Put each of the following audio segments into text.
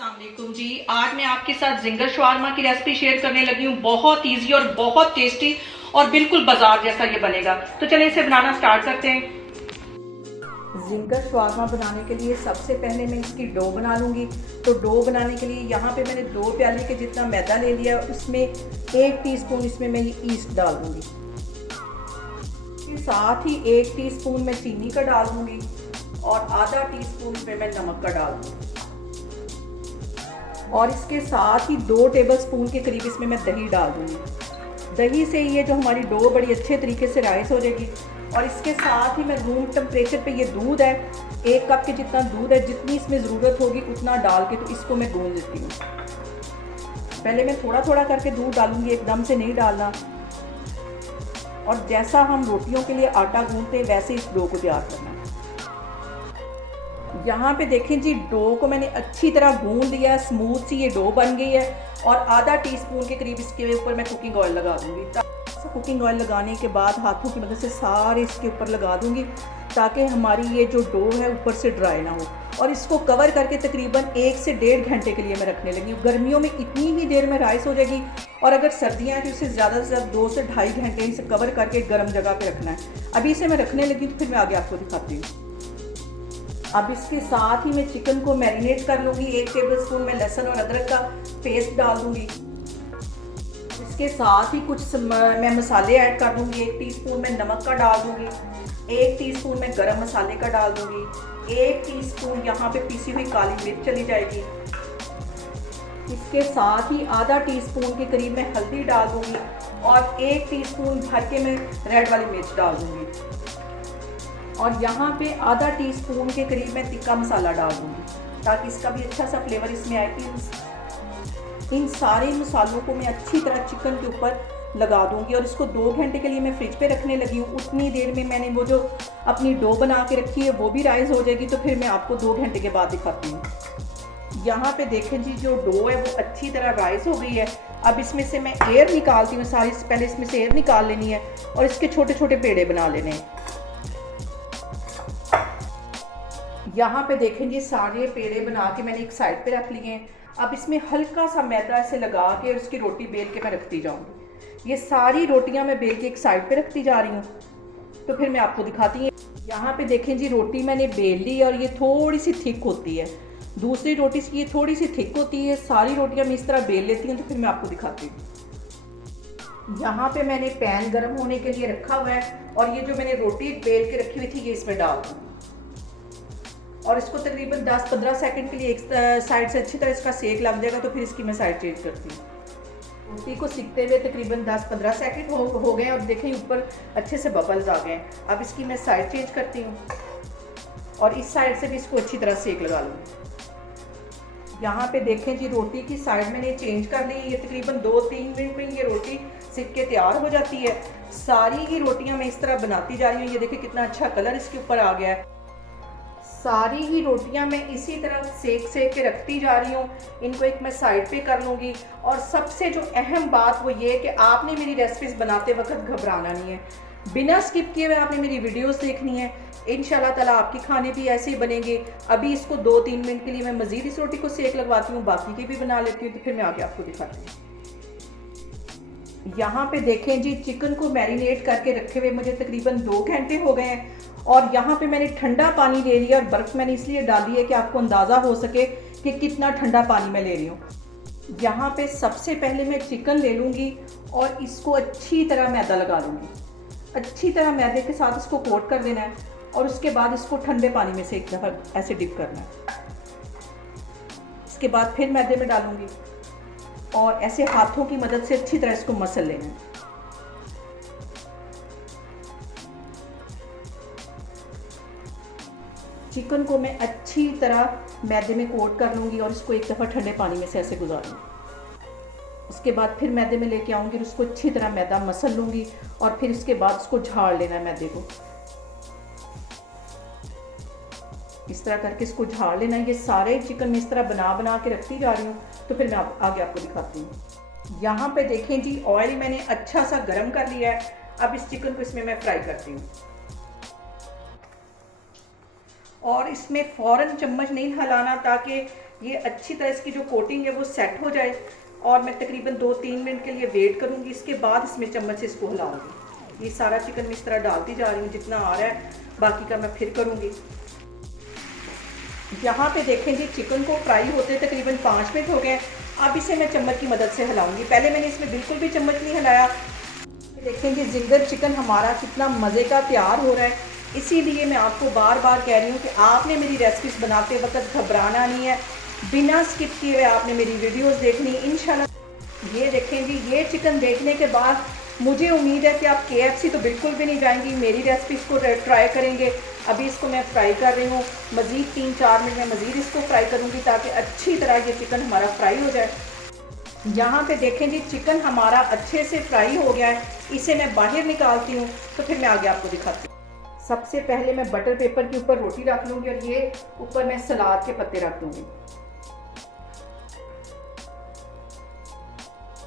अस्सलाम वालेकुम जी। आज मैं आपके साथ जिंगर शवारमा की रेसिपी शेयर करने लगी हूँ। बहुत इजी और बहुत टेस्टी और बिल्कुल बाजार जैसा ये बनेगा। तो चलिए इसे बनाना स्टार्ट करते हैं। जिंगर शवारमा बनाने के लिए सबसे पहले मैं इसकी डो बना लूँगी। तो डो बनाने के लिए यहाँ पे मैंने 2 प्याले के जितना मैदा ले लिया, उसमें 1 टीस्पून इसमें मैं ये ईस्ट डाल दूँगी। साथ ही 1 टीस्पून मैं चीनी का डाल दूँगी और आधा टीस्पून पे मैं नमक का डाल दूँगी। और इसके साथ ही 2 टेबलस्पून के करीब इसमें मैं दही डाल दूँगी। दही से ये जो हमारी डो बड़ी अच्छे तरीके से राइस हो जाएगी। और इसके साथ ही मैं रूम टेम्परेचर पे ये दूध है, 1 कप के जितना दूध है, जितनी इसमें ज़रूरत होगी उतना डाल के तो इसको मैं गूंद देती हूँ। पहले मैं थोड़ा थोड़ा करके दूध डालूंगी, एकदम से नहीं डालना। और जैसा हम रोटियों के लिए आटा गूंदते हैं वैसे इस डो को तैयार करना। यहाँ पे देखें जी, डो को मैंने अच्छी तरह गूंद दिया, स्मूथ सी ये डो बन गई है। और आधा टीस्पून के करीब इसके ऊपर मैं कुकिंग ऑयल लगा दूंगी। कुकिंग ऑयल लगाने के बाद हाथों की मदद से सारे इसके ऊपर लगा दूंगी, ताकि हमारी ये जो डो है ऊपर से ड्राई ना हो। और इसको कवर करके तकरीबन 1 से 1.5 घंटे के लिए मैं रखने लगी हूँ। गर्मियों में इतनी ही देर में राइस हो जाएगी, और अगर सर्दियाँ हैं तो इसे ज़्यादा से ज़्यादा 2 से 2.5 घंटे इसे कवर करके गर्म जगह पे रखना है। अभी इसे मैं रखने लगी तो फिर मैं आगे आपको दिखाती हूँ। अब इसके साथ ही मैं चिकन को मैरिनेट कर लूँगी। 1 टेबलस्पून मैं लहसुन और अदरक का पेस्ट डाल दूँगी। इसके साथ ही कुछ मैं मसाले ऐड कर दूँगी। 1 टीस्पून मैं नमक का डाल दूँगी, 1 टीस्पून मैं गरम मसाले का डाल दूँगी, 1 टीस्पून यहाँ पे पीसी हुई काली मिर्च चली जाएगी। इसके साथ ही आधा टीस्पून के करीब मैं हल्दी डाल दूँगी और 1 टीस्पून भर के मैं रेड वाली मिर्च डाल दूँगी। और यहाँ पे आधा टीस्पून के करीब मैं तिक्का मसाला डाल दूँगी, ताकि इसका भी अच्छा सा फ्लेवर इसमें आए। इन सारे मसालों को मैं अच्छी तरह चिकन के ऊपर लगा दूँगी और इसको 2 घंटे के लिए मैं फ्रिज पे रखने लगी हूँ। उतनी देर में मैंने वो जो अपनी डो बना के रखी है वो भी राइस हो जाएगी। तो फिर मैं आपको 2 घंटे के बाद दिखाती हूँ। यहाँ पे देखें जी, जो डो है वो अच्छी तरह राइस हो गई है। अब इसमें से मैं एयर निकालती हूँ सारी। पहले इसमें से एयर निकाल लेनी है और इसके छोटे छोटे पेड़े बना लेने हैं। यहाँ पे देखें जी, सारे पेड़े बना के मैंने एक साइड पे रख लिए हैं। अब इसमें हल्का सा मैदा से लगा के और इसकी रोटी बेल के मैं रखती जाऊँगी। ये सारी रोटियाँ मैं बेल के एक साइड पे रखती जा रही हूँ। तो फिर मैं आपको दिखाती हूँ। यहाँ पे देखें जी, रोटी मैंने बेल ली और ये थोड़ी सी थिक होती है। दूसरी रोटी से ये थोड़ी सी थिक होती है। सारी रोटियाँ मैं इस तरह बेल लेती हूँ। तो फिर मैं आपको दिखाती हूँ। यहाँ पे मैंने पैन गर्म होने के लिए रखा हुआ है और ये जो मैंने रोटी बेल के रखी हुई थी ये इसमें डाल दूँ और इसको तकरीबन 10-15 सेकंड के लिए एक साइड से अच्छी तरह इसका सेक लग जाएगा। तो फिर इसकी मैं साइड चेंज करती हूँ। रोटी को सीखते हुए तकरीबन 10-15 सेकंड हो गए और देखें ऊपर अच्छे से बबल्स आ गए हैं। अब इसकी मैं साइड चेंज करती हूँ और इस साइड से भी इसको अच्छी तरह सेक लगा लूँगी। यहाँ पे देखें जी, रोटी की साइड मैंने चेंज कर ली। ये तकरीबन 2-3 मिनट में ये रोटी सिक के तैयार हो जाती है। सारी ही रोटियाँ मैं इस तरह बनाती जा रही हूँ। ये देखिए कितना अच्छा कलर इसके ऊपर आ गया है। सारी ही रोटियां मैं इसी तरह सेक के रखती जा रही हूँ। इनको एक मैं साइड पे कर लूँगी। और सबसे जो अहम बात वो ये कि आपने मेरी रेसिपीज़ बनाते वक्त घबराना नहीं है। बिना स्किप किए हुए आपने मेरी वीडियोस देखनी है। इंशाल्लाह ताला आपके खाने भी ऐसे ही बनेंगे। अभी इसको 2-3 मिनट के लिए मैं मज़ीद इस रोटी को सेक लगवाती हूँ, बाकी की भी बना लेती हूँ। तो फिर मैं आगे आपको दिखाती हूँ। यहाँ पे देखें जी, चिकन को मैरिनेट करके रखे हुए मुझे तकरीबन 2 घंटे हो गए हैं। और यहाँ पे मैंने ठंडा पानी ले लिया और बर्फ़ मैंने इसलिए डाली है कि आपको अंदाज़ा हो सके कि कितना ठंडा पानी मैं ले रही हूँ। यहाँ पे सबसे पहले मैं चिकन ले लूँगी और इसको अच्छी तरह मैदा लगा लूँगी। अच्छी तरह मैदे के साथ इसको कोट कर देना है और उसके बाद इसको ठंडे पानी में से एक दफ़ा ऐसे डिप करना है। इसके बाद फिर मैदे में डालूँगी और ऐसे हाथों की मदद से अच्छी तरह इसको मसल लेना है। चिकन को मैं अच्छी तरह मैदे में कोट कर लूँगी और इसको एक दफ़ा ठंडे पानी में से ऐसे गुजारूँगी। उसके बाद फिर मैदे में लेके आऊँगी और उसको अच्छी तरह मैदा मसल लूँगी और फिर इसके बाद उसको झाड़ लेना है मैदे को। इस तरह करके इसको झाड़ लेना है। ये सारे चिकन मैं इस तरह बना के रखती जा रही हूँ। तो फिर मैं आगे आपको दिखाती हूँ। यहाँ पे देखें जी, ऑयल मैंने अच्छा सा गर्म कर लिया है। अब इस चिकन को इसमें मैं फ्राई करती हूँ और इसमें फ़ौरन चम्मच नहीं हिलाना, ताकि ये अच्छी तरह इसकी जो कोटिंग है वो सेट हो जाए और मैं तकरीबन 2-3 मिनट के लिए वेट करूँगी। इसके बाद इसमें चम्मच से इसको हिलाऊंगी। ये सारा चिकन मैं इस तरह डालती जा रही हूँ, जितना आ रहा है बाकी का मैं फिर करूँगी। यहाँ पे देखें जी, चिकन को फ्राई होते तकरीबन 5 मिनट हो गए। अब इसे मैं चम्मच की मदद से हिलाऊंगी। पहले मैंने इसमें बिल्कुल भी चम्मच नहीं हिलाया। देखें जी, जिंगर चिकन हमारा कितना मज़े का तैयार हो रहा है। इसीलिए मैं आपको बार बार कह रही हूँ कि आपने मेरी रेसिपीज़ बनाते वक्त घबराना नहीं है, बिना स्किप किए हुए आपने मेरी वीडियोस देखनी इंशाल्लाह। ये देखें जी, ये चिकन देखने के बाद मुझे उम्मीद है कि आप KFC तो बिल्कुल भी नहीं जाएंगी, मेरी रेसिपीज़ को ट्राई करेंगे। अभी इसको मैं फ्राई कर रही हूँ, मज़ीद 3-4 मिनट में मज़ीद इसको फ्राई करूँगी ताकि अच्छी तरह ये चिकन हमारा फ्राई हो जाए। यहाँ पे देखें जी, चिकन हमारा अच्छे से फ्राई हो गया है। इसे मैं बाहर निकालती हूँ तो फिर मैं आगे आपको दिखाती हूँ। सबसे पहले मैं बटर पेपर के ऊपर रोटी रख लूँगी और ये ऊपर मैं सलाद के पत्ते रख दूँगी।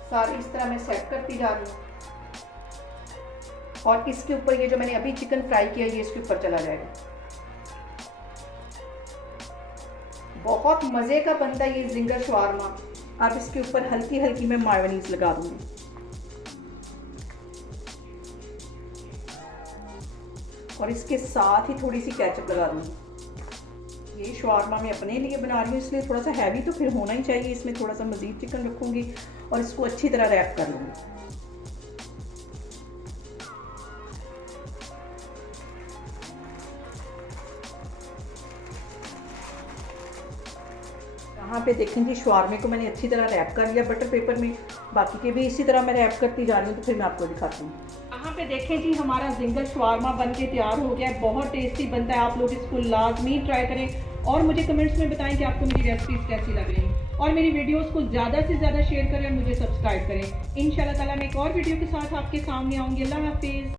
सारी इस तरह मैं सेट करती जा रही हूँ और इसके ऊपर ये जो मैंने अभी चिकन फ्राई किया ये इसके ऊपर चला जाएगा। बहुत मज़े का बनता है ये जिंगर शवारमा। अब इसके ऊपर हल्की हल्की मैं मायोनीज लगा दूंगी। और इसके साथ ही थोड़ी सी केचप लगा दूंगी। ये शवारमा मैं अपने लिए बना रही हूँ, इसलिए थोड़ा सा हैवी तो फिर होना ही चाहिए। इसमें थोड़ा सा मज़ीद चिकन रखूँगी और इसको अच्छी तरह रैप कर लूँगी। यहाँ पे देखें जी, शवारमे को मैंने अच्छी तरह रैप कर लिया बटर पेपर में। बाकी के भी इसी तरह मैं रैप करती जा रही हूँ, तो फिर मैं आपको दिखाती हूँ। यहाँ पे देखें जी, हमारा जिंगर शवारमा बन के तैयार हो गया है। बहुत टेस्टी बनता है, आप लोग इसको लाजमी ट्राई करें और मुझे कमेंट्स में बताएं कि आपको मेरी रेसिपीज़ कैसी लग रही हैं। और मेरी वीडियोस को ज़्यादा से ज़्यादा शेयर करें और मुझे सब्सक्राइब करें। इंशाल्लाह ताला मैं एक और वीडियो के साथ आपके सामने आऊँगी। अल्लाह हाफिज़।